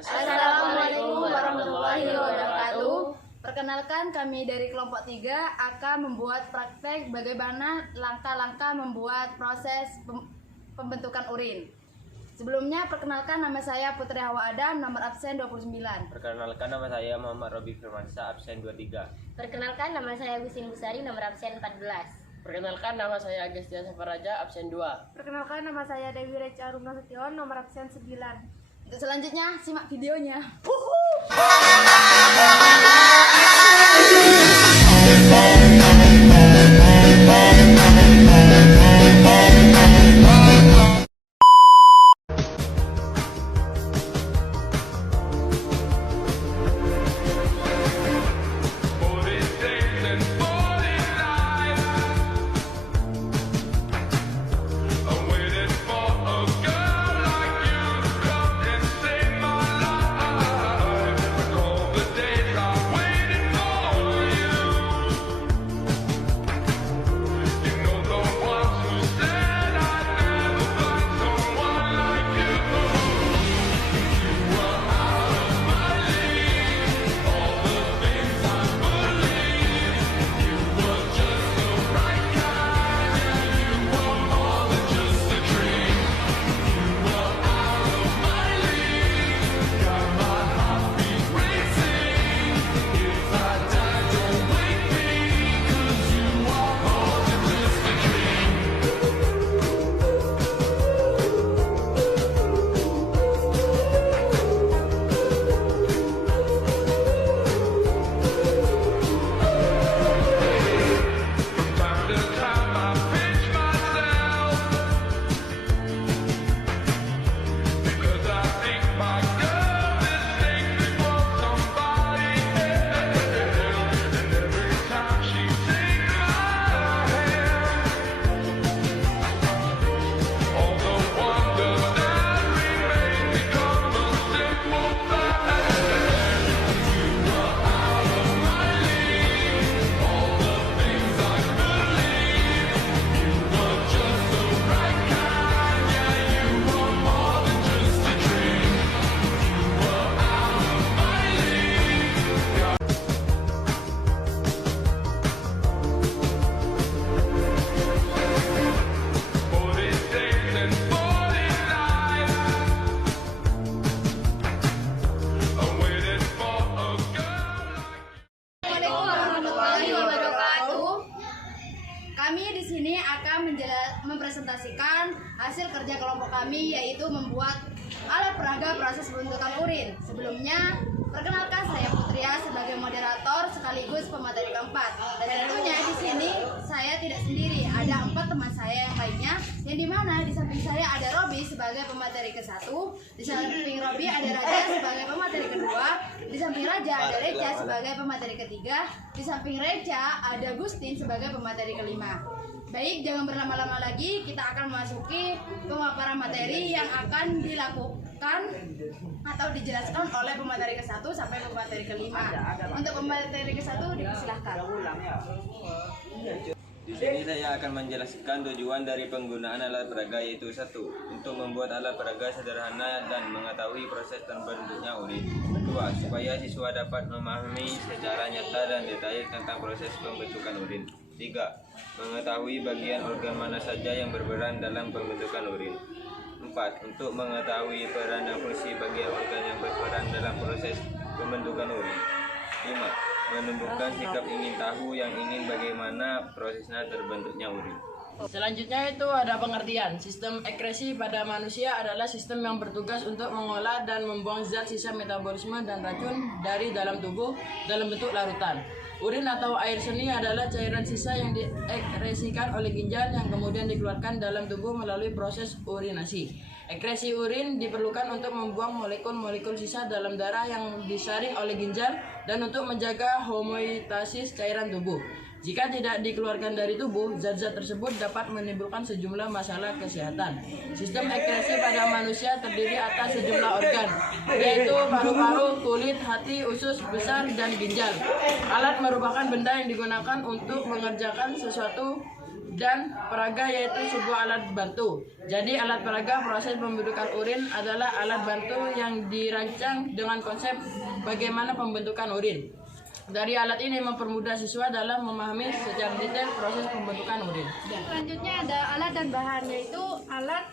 Assalamualaikum warahmatullahi wabarakatuh. Perkenalkan, kami dari kelompok 3 akan membuat praktek bagaimana langkah-langkah membuat proses pembentukan urin. Sebelumnya, perkenalkan, nama saya Putri Hawa Adam, nomor absen 29. Perkenalkan, nama saya Muhammad Robi Firmansyah, absen 23. Perkenalkan, nama saya Agustin Busari, nomor absen 14. Perkenalkan, nama saya Agustia Safaraja, absen 2. Perkenalkan, nama saya Dewi Reca Aruna Setion, nomor absen 9. Untuk selanjutnya, simak videonya. Kami di sini akan mempresentasikan hasil kerja kelompok kami, yaitu membuat alat peraga proses pembentukan urin. Sebelumnya, perkenalkan, saya Putria sebagai moderator sekaligus pemateri keempat. Dan tentunya di sini saya tidak sendiri, ada 4 teman saya yang lainnya, yang dimana di samping saya ada Robi sebagai pemateri ke-1, di samping Robi ada Raja sebagai pemateri kedua, di samping Raja ada Reca sebagai pemateri ketiga, di samping Reca ada Gustin sebagai pemateri kelima. Baik, jangan berlama-lama lagi, kita akan memasuki pemaparan materi yang akan dilakukan atau dijelaskan oleh pemateri ke-1 sampai pemateri kelima. Untuk pemateri ke-1 dipersilahkan. Di sini saya akan menjelaskan tujuan dari penggunaan alat peraga, yaitu 1. Untuk membuat alat peraga sederhana dan mengetahui proses terbentuknya urin. 2. Supaya siswa dapat memahami secara nyata dan detail tentang proses pembentukan urin. 3. Mengetahui bagian organ mana saja yang berperan dalam pembentukan urin. 4. Untuk mengetahui peran dan fungsi bagian organ yang berperan dalam proses pembentukan urin. 5. Menunjukkan sikap ingin tahu yang ingin bagaimana prosesnya terbentuknya urin. Selanjutnya itu ada pengertian. Sistem ekskresi pada manusia adalah sistem yang bertugas untuk mengolah dan membuang zat sisa metabolisme dan racun dari dalam tubuh dalam bentuk larutan. Urin atau air seni adalah cairan sisa yang diekskresikan oleh ginjal yang kemudian dikeluarkan dalam tubuh melalui proses urinasi. Ekskresi urin diperlukan untuk membuang molekul-molekul sisa dalam darah yang disaring oleh ginjal dan untuk menjaga homeostasis cairan tubuh. Jika tidak dikeluarkan dari tubuh, zat-zat tersebut dapat menimbulkan sejumlah masalah kesehatan. Sistem ekskresi pada manusia terdiri atas sejumlah organ, yaitu paru-paru, kulit, hati, usus besar, dan ginjal. Alat merupakan benda yang digunakan untuk mengerjakan sesuatu dan peraga yaitu sebuah alat bantu. Jadi alat peraga proses pembentukan urin adalah alat bantu yang dirancang dengan konsep bagaimana pembentukan urin. Dari alat ini mempermudah siswa dalam memahami secara detail proses pembentukan urin. Selanjutnya ada alat dan bahan, yaitu alat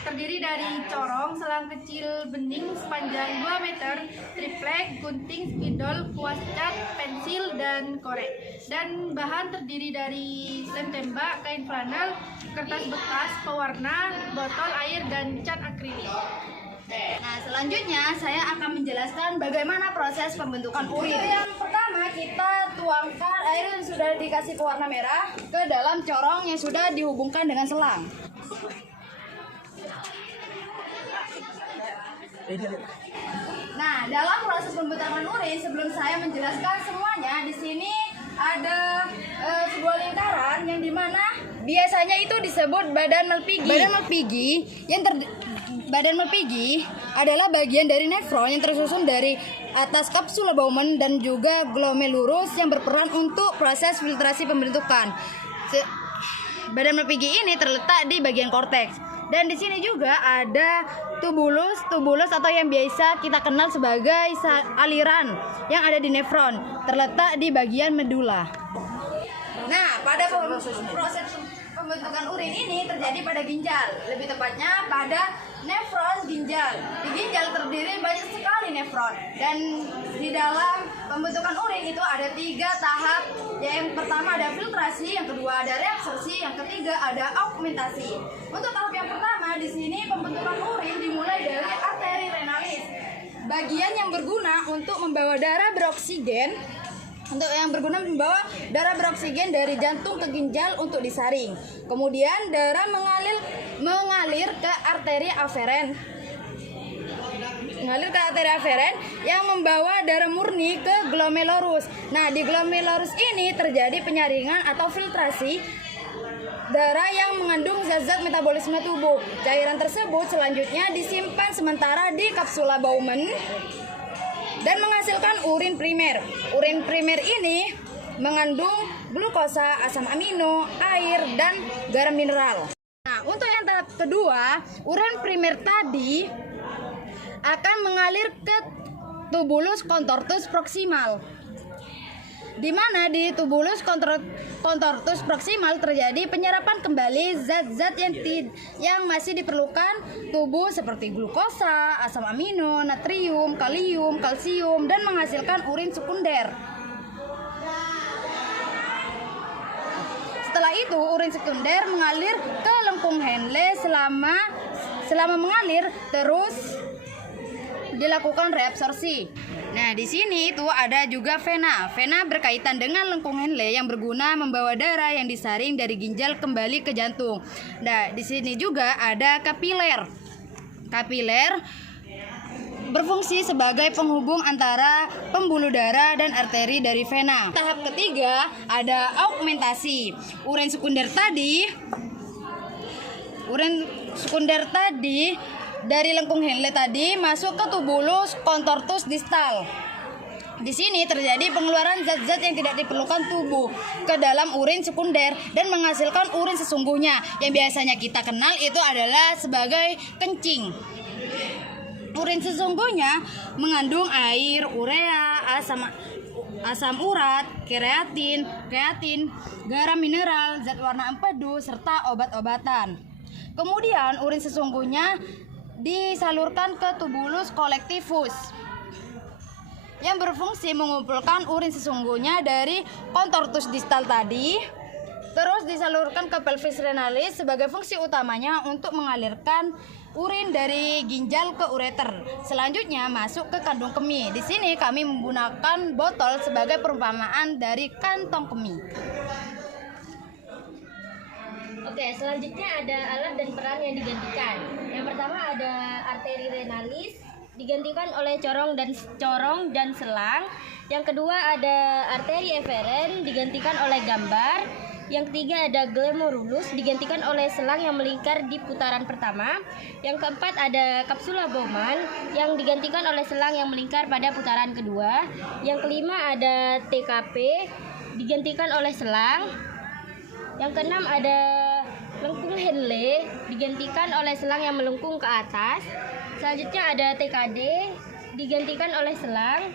terdiri dari corong, selang kecil bening sepanjang 2 meter, triplek, gunting, spidol, kuas cat, pensil, dan korek. Dan bahan terdiri dari lem tembak, kain flanel, kertas bekas, pewarna, botol air, dan cat akrilik. Nah, selanjutnya saya akan menjelaskan bagaimana proses pembentukan urin. Yang pertama, kita tuangkan air yang sudah dikasih pewarna merah ke dalam corong yang sudah dihubungkan dengan selang. Nah, dalam proses pembentukan urin, sebelum saya menjelaskan semuanya, di sini ada sebuah lingkaran yang dimana biasanya itu disebut badan Malpighi. Badan Malpighi adalah bagian dari nefron yang tersusun dari atas kapsula Bowman dan juga glomerulus yang berperan untuk proses filtrasi pembentukan. Badan Malpighi ini terletak di bagian korteks. Dan di sini juga ada tubulus atau yang biasa kita kenal sebagai aliran yang ada di nefron, terletak di bagian medula. Nah, pada proses pembentukan urin ini terjadi pada ginjal, lebih tepatnya pada nefron ginjal. Di ginjal terdiri banyak sekali nefron, dan di dalam pembentukan urin itu ada 3 tahap. Yang pertama ada filtrasi, yang kedua ada reabsorpsi, yang ketiga ada augmentasi. Untuk tahap yang pertama di sini pembentukan urin dimulai dari arteri renalis, bagian yang berguna untuk membawa darah beroksigen dari jantung ke ginjal untuk disaring. Kemudian darah mengalir ke arteri aferen. Yang membawa darah murni ke glomerulus. Nah, di glomerulus ini terjadi penyaringan atau filtrasi darah yang mengandung zat-zat metabolisme tubuh. Cairan tersebut selanjutnya disimpan sementara di kapsula Bowman dan menghasilkan urin primer. Urin primer ini mengandung glukosa, asam amino, air, dan garam mineral. Nah, untuk yang tahap kedua, urin primer tadi akan mengalir ke tubulus contortus proximal, di mana di tubulus contortus proximal terjadi penyerapan kembali zat-zat yang masih diperlukan tubuh seperti glukosa, asam amino, natrium, kalium, kalsium, dan menghasilkan urin sekunder. Setelah itu urin sekunder mengalir ke lengkung Henle. Selama mengalir terus dilakukan reabsorpsi. Nah, di sini itu ada juga vena. Vena berkaitan dengan lengkung Henle yang berguna membawa darah yang disaring dari ginjal kembali ke jantung. Nah, di sini juga ada kapiler. Kapiler berfungsi sebagai penghubung antara pembuluh darah dan arteri dari vena. Tahap ketiga ada augmentasi. Urin sekunder tadi dari lengkung Henle tadi masuk ke tubulus contortus distal. Di sini terjadi pengeluaran zat-zat yang tidak diperlukan tubuh ke dalam urin sekunder dan menghasilkan urin sesungguhnya yang biasanya kita kenal itu adalah sebagai kencing. Urin sesungguhnya mengandung air, urea, asam urat, kreatin, garam mineral, zat warna empedu, serta obat-obatan. Kemudian urin sesungguhnya disalurkan ke tubulus collectivus yang berfungsi mengumpulkan urin sesungguhnya dari contortus distal tadi, terus disalurkan ke pelvis renalis sebagai fungsi utamanya untuk mengalirkan urin dari ginjal ke ureter. Selanjutnya masuk ke kandung kemih. Di sini kami menggunakan botol sebagai perumpamaan dari kantong kemih. Oke, selanjutnya ada alat dan peran yang digantikan. Yang pertama ada arteri renalis digantikan oleh corong dan selang. Yang kedua ada arteri eferen digantikan oleh gambar. Yang ketiga ada glomerulus digantikan oleh selang yang melingkar di putaran pertama. Yang keempat ada kapsula Bowman yang digantikan oleh selang yang melingkar pada putaran kedua. Yang kelima ada TKP digantikan oleh selang. Yang keenam ada lengkung Henle digantikan oleh selang yang melengkung ke atas. Selanjutnya ada TKD digantikan oleh selang.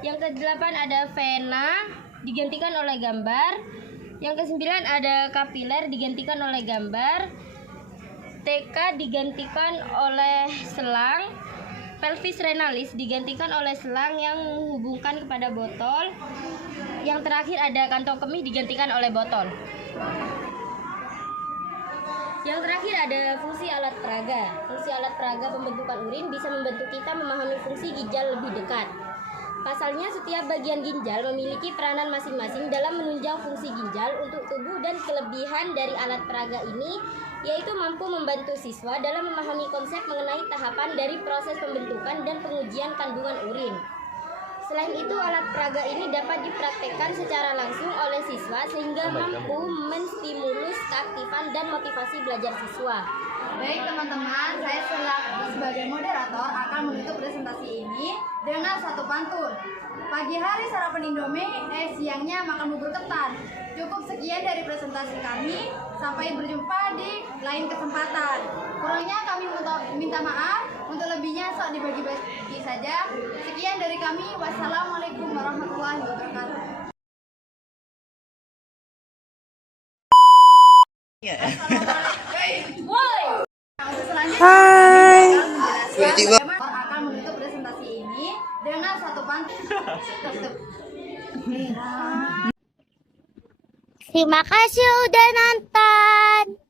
Yang kedelapan ada vena digantikan oleh gambar. Yang kesembilan ada kapiler digantikan oleh gambar. TK digantikan oleh selang. Pelvis renalis digantikan oleh selang yang menghubungkan kepada botol. Yang terakhir ada kantong kemih digantikan oleh botol. Yang terakhir ada fungsi alat peraga. Fungsi alat peraga pembentukan urin bisa membantu kita memahami fungsi ginjal lebih dekat. Pasalnya, setiap bagian ginjal memiliki peranan masing-masing dalam menunjang fungsi ginjal untuk tubuh, dan kelebihan dari alat peraga ini yaitu mampu membantu siswa dalam memahami konsep mengenai tahapan dari proses pembentukan dan pengujian kandungan urin. Selain itu, alat peraga ini dapat dipraktekkan secara langsung oleh siswa sehingga mampu menstimulus keaktifan dan motivasi belajar siswa. Baik teman-teman, saya sebagai moderator akan menutup presentasi ini dengan satu pantun. Pagi hari sarapan Indomie, siangnya makan bubur ketan. Cukup sekian dari presentasi kami, sampai berjumpa di lain kesempatan. Kurangnya kami minta maaf, untuk lebihnya sok dibagi-bagi saja. Sekian dari kami, wassalamualaikum warahmatullahi wabarakatuh. Hai. Akan menutup presentasi ini dengan satu pantun. Terima kasih udah nonton.